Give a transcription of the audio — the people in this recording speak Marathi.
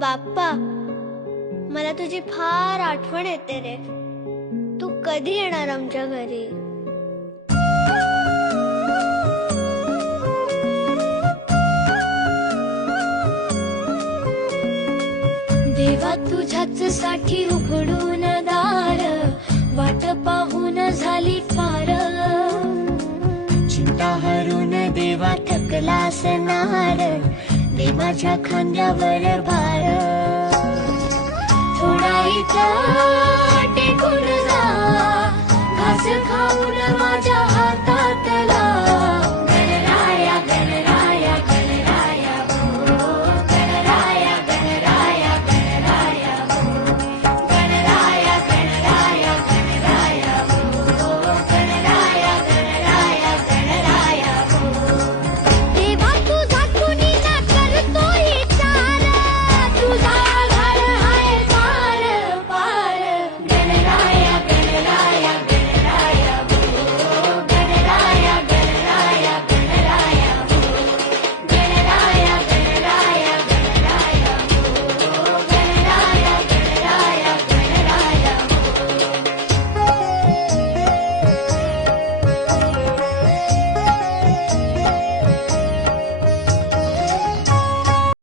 बाप्पा, मला तुझी फार आठवण येते रे. तू कधी येणार आमच्या घरी? देवा तुझ्याच साठी उघडून दार, वाट पाहून झाली फार. चिंता हरून देवा थकला असणार, दे माझ्या खांद्यावर भार. थोडा इथं टेकून जा, घास खाऊन माझ्या हातात